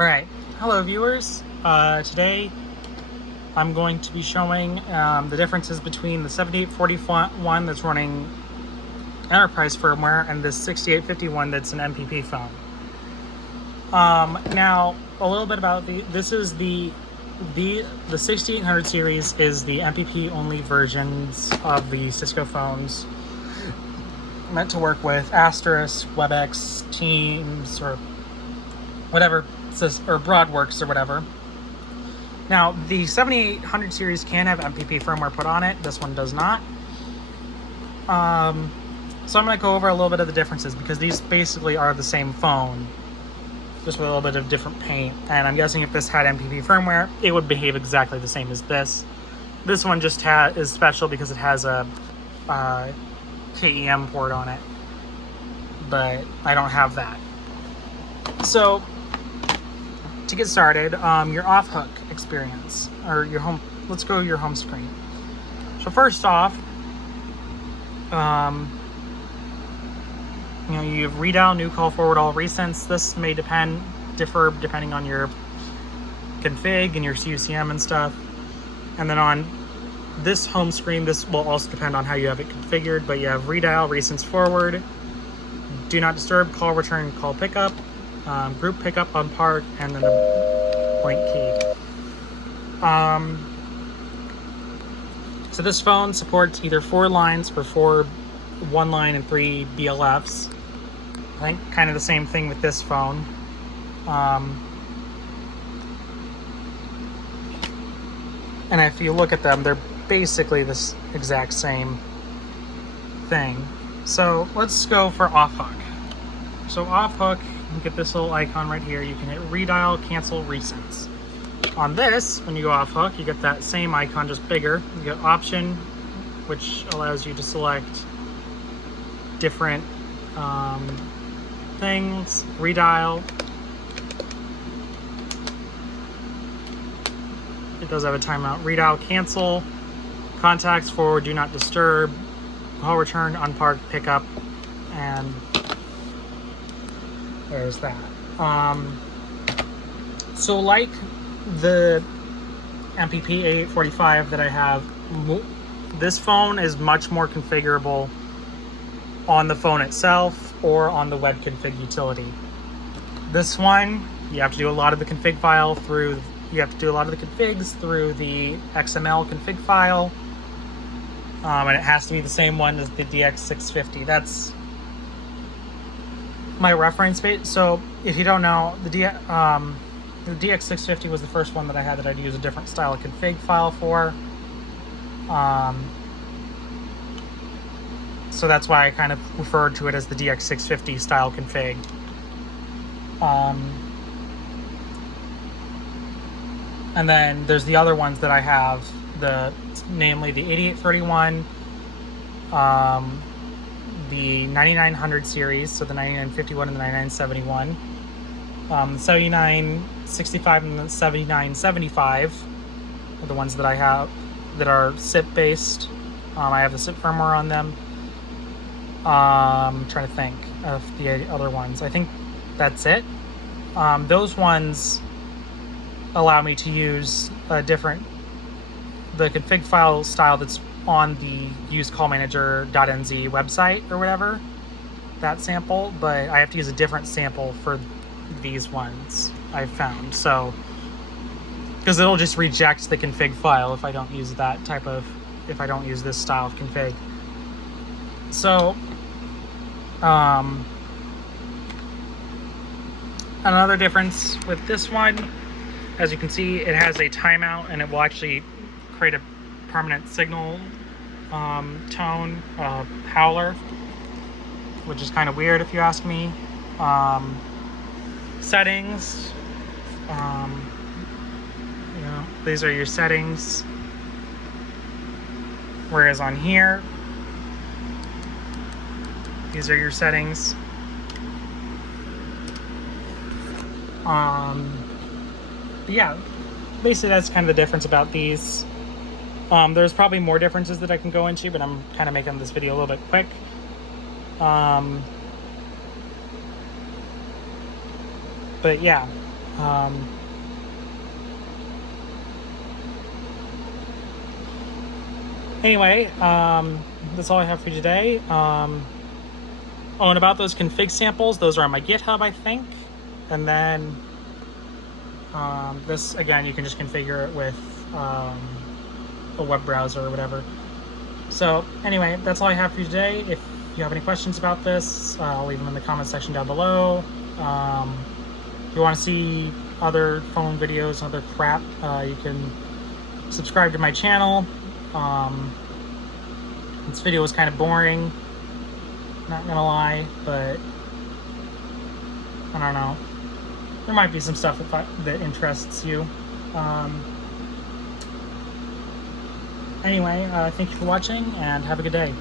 Alright, hello viewers. Today I'm going to be showing the differences between the 7841 that's running enterprise firmware and this 6851 that's an MPP phone. Now, a little bit about this is the 6800 series is the MPP only versions of the Cisco phones, meant to work with Asterisk, WebEx, Teams, or whatever, or Broadworks or whatever. Now, the 7800 series can have MPP firmware put on it. This one does not. So I'm going to go over a little bit of the differences because these basically are the same phone, just with a little bit of different paint. And I'm guessing if this had MPP firmware, it would behave exactly the same as this. This one just is special because it has a KEM port on it, but I don't have that. So, to get started, your off-hook experience, or your home, let's go to your home screen. So first off, you have redial, new call, forward all recents. This may differ depending on your config and your CUCM and stuff. And then on this home screen, this will also depend on how you have it configured, but you have redial, recents forward, do not disturb, call return, call pickup, group pickup on park, and then a blank key. So this phone supports either 4 lines or 4 1 line and 3 BLFs. I think kind of the same thing with this phone. And if you look at them, they're basically this exact same thing. So let's go for off hook. So off hook, you get this little icon right here. You can hit redial, cancel, recents. On this, when you go off hook, you get that same icon, just bigger. You get option, which allows you to select different things. Redial. It does have a timeout. Redial, cancel, contacts, forward, do not disturb, call return, unpark, pickup, and there's that. So like the MPP A845 that I have, this phone is much more configurable on the phone itself or on the web config utility. This one, you have to do a lot of the config file through, you have to do a lot of the configs through the XML config file, and it has to be the same one as the DX650. That's my reference base. So if you don't know, the DX650 was the first one that I had that I'd use a different style of config file for. So that's why I kind of referred to it as the DX650 style config. And then there's the other ones that I have, namely the 8831, the 9900 series, so the 9951 and the 9971, the 7965 and the 7975 are the ones that I have that are SIP based. I have the SIP firmware on them. I'm trying to think of the other ones. I think that's it. Those ones allow me to use the config file style that's on the usecallmanager.nz website or whatever, that sample, but I have to use a different sample for these ones I've found. So, because it'll just reject the config file if I don't use if I don't use this style of config. So, another difference with this one, as you can see, it has a timeout and it will actually create a permanent signal tone, howler, which is kind of weird if you ask me. Settings, these are your settings, whereas on here, these are your settings. But yeah, basically that's kind of the difference about these. There's probably more differences that I can go into, but I'm kind of making this video a little bit quick. But yeah, Anyway, that's all I have for you today. Oh, and about those config samples, those are on my GitHub, I think. And then this, again, you can just configure it with a web browser or whatever. So anyway, that's all I have for you today. If you have any questions about this, I'll leave them in the comment section down below. If you want to see other phone videos and other crap, you can subscribe to my channel. This video was kind of boring, not gonna lie, but I don't know. There might be some stuff that interests you. Anyway, thank you for watching and have a good day.